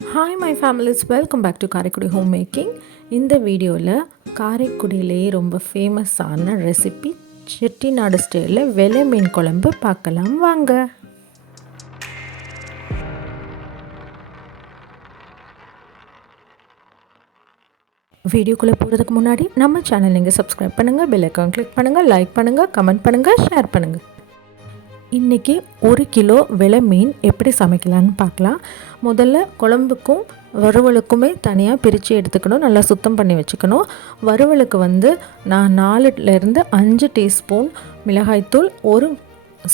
Hi my families, welcome back to Karaikudi home making. இந்த வீடியோவில் காரைக்குடியிலேயே ரொம்ப ஃபேமஸான ரெசிபி செட்டிநாடு ஸ்டைலில் வெலை மீன் குழம்பு பார்க்கலாம் வாங்க. வீடியோக்குள்ளே போகிறதுக்கு முன்னாடி நம்ம சேனல் நீங்கள் சப்ஸ்கிரைப் பண்ணுங்கள், பெல் ஐக்கான் கிளிக் பண்ணுங்கள், லைக் பண்ணுங்கள், கமெண்ட் பண்ணுங்கள், ஷேர் பண்ணுங்கள். இன்றைக்கி 1 கிலோ வெலை மீன் எப்படி சமைக்கலான்னு பார்க்கலாம். முதல்ல குழம்புக்கும் வறுவலுக்குமே தனியாக பிரித்து எடுத்துக்கணும், நல்லா சுத்தம் பண்ணி வச்சுக்கணும். வறுவலுக்கு நான் 4லேருந்து 5 டீஸ்பூன் மிளகாய்த்தூள், 1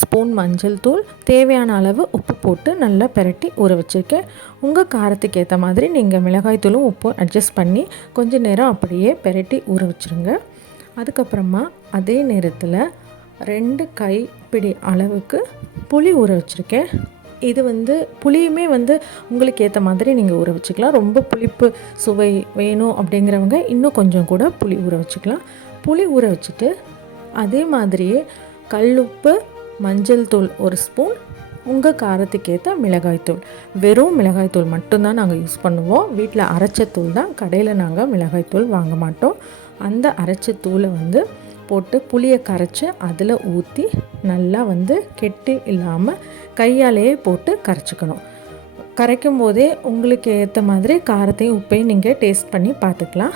ஸ்பூன் மஞ்சள் தூள், தேவையான அளவு உப்பு போட்டு நல்லா பெரட்டி ஊற வச்சுருக்கேன். உங்கள் காரத்துக்கு ஏற்ற மாதிரி நீங்கள் மிளகாய்த்தூளும் உப்பும் அட்ஜஸ்ட் பண்ணி கொஞ்சம் நேரம் அப்படியே பெரட்டி ஊற வச்சுருங்க. அதுக்கப்புறமா அதே நேரத்தில் 2 கைப்பிடி அளவுக்கு புளி ஊற வச்சுருக்கேன். இது புளியுமே உங்களுக்கு ஏற்ற மாதிரி நீங்கள் ஊற வச்சுக்கலாம். ரொம்ப புளிப்பு சுவை வேணும் அப்படிங்கிறவங்க இன்னும் கொஞ்சம் கூட புளி ஊற வச்சுக்கலாம். புளி ஊற வச்சுட்டு அதே மாதிரியே கல்லுப்பு, மஞ்சள் தூள் 1 ஸ்பூன், உங்கள் காரத்துக்கு ஏற்ற மிளகாய்த்தூள். வெறும் மிளகாய்த்தூள் மட்டும்தான் நாங்கள் யூஸ் பண்ணுவோம். வீட்டில் அரைச்ச தூள் தான், கடையில் நாங்கள் மிளகாய்த்தூள் வாங்க மாட்டோம். அந்த அரைச்ச தூளை போட்டு புளியை கரைச்சி அதில் ஊற்றி நல்லா கெட்டி இல்லாமல் கையாலேயே போட்டு கரைச்சிக்கணும். கரைக்கும் போதே உங்களுக்கு ஏற்ற மாதிரி காரத்தையும் உப்பையும் நீங்கள் டேஸ்ட் பண்ணி பார்த்துக்கலாம்.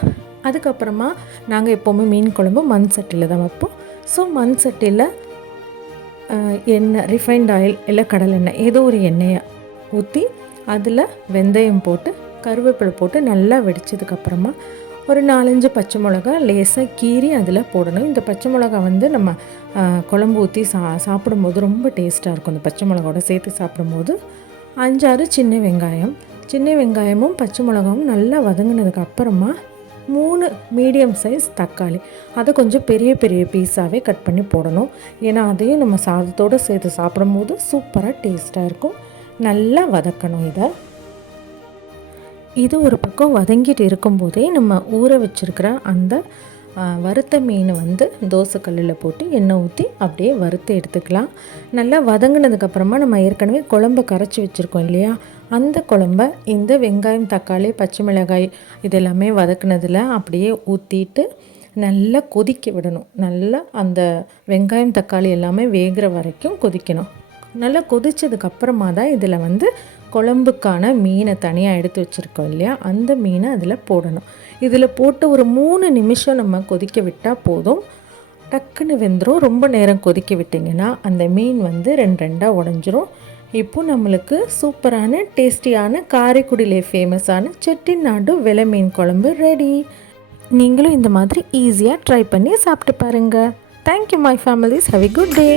அதுக்கப்புறமா நாங்கள் எப்போவுமே மீன் குழம்பு மண் சட்டியில் தான் வைப்போம். ஸோ மண் சட்டியில் எண்ணெய், ரிஃபைண்ட் ஆயில் இல்லை கடலை எண்ணெய் ஏதோ ஒரு எண்ணெயை ஊற்றி அதில் வெந்தயம் போட்டு கருவேப்பிலை போட்டு நல்லா வெடித்ததுக்கப்புறமா ஒரு 4-5 பச்சை மிளகா லேசாக கீறி அதில் போடணும். இந்த பச்சை மிளகா நம்ம குழம்பு ஊற்றி சாப்பிடும்போது ரொம்ப டேஸ்ட்டாக இருக்கும். இந்த பச்சை மிளகாவோட சேர்த்து சாப்பிடும்போது 5-6 சின்ன வெங்காயமும் பச்சை மிளகாவும் நல்லா வதங்கினதுக்கு அப்புறமா 3 மீடியம் சைஸ் தக்காளி, அதை கொஞ்சம் பெரிய பெரிய பீஸாகவே கட் பண்ணி போடணும். ஏன்னா அதையும் நம்ம சாதத்தோடு சேர்த்து சாப்பிடும்போது சூப்பராக டேஸ்ட்டாக இருக்கும். நல்லா வதக்கணும். இது ஒரு பக்கம் வதங்கிட்டு இருக்கும்போதே நம்ம ஊற வச்சுருக்கிற அந்த வறுத்த மீன் தோசைக்கல்லில் போட்டு எண்ணெய் ஊற்றி அப்படியே வறுத்து எடுத்துக்கலாம். நல்லா வதங்கினதுக்கப்புறமா நம்ம ஏற்கனவே குழம்பை கரைச்சி வச்சுருக்கோம் இல்லையா, அந்த குழம்ப இந்த வெங்காயம், தக்காளி, பச்சை மிளகாய் இதெல்லாமே வதக்குனதில் அப்படியே ஊற்றிட்டு நல்லா கொதிக்க விடணும். நல்லா அந்த வெங்காயம், தக்காளி எல்லாமே வேகிற வரைக்கும் கொதிக்கணும். நல்லா கொதித்ததுக்கப்புறமா தான் இதில் குழம்புக்கான மீனை தனியாக எடுத்து வச்சுருக்கோம் இல்லையா, அந்த மீனை அதில் போடணும். இதில் போட்டு ஒரு 3 நிமிஷம் நம்ம கொதிக்க விட்டால் போதும், டக்குன்னு வெந்துடும். ரொம்ப நேரம் கொதிக்க விட்டிங்கன்னா அந்த மீன் 2 உடஞ்சிரும். இப்போ நம்மளுக்கு சூப்பரான டேஸ்டியான காரைக்குடியிலே ஃபேமஸான செட்டிநாடு வெலை மீன் குழம்பு ரெடி. நீங்களும் இந்த மாதிரி ஈஸியாக ட்ரை பண்ணி சாப்பிட்டு பாருங்கள். Thank you my families, have a good day.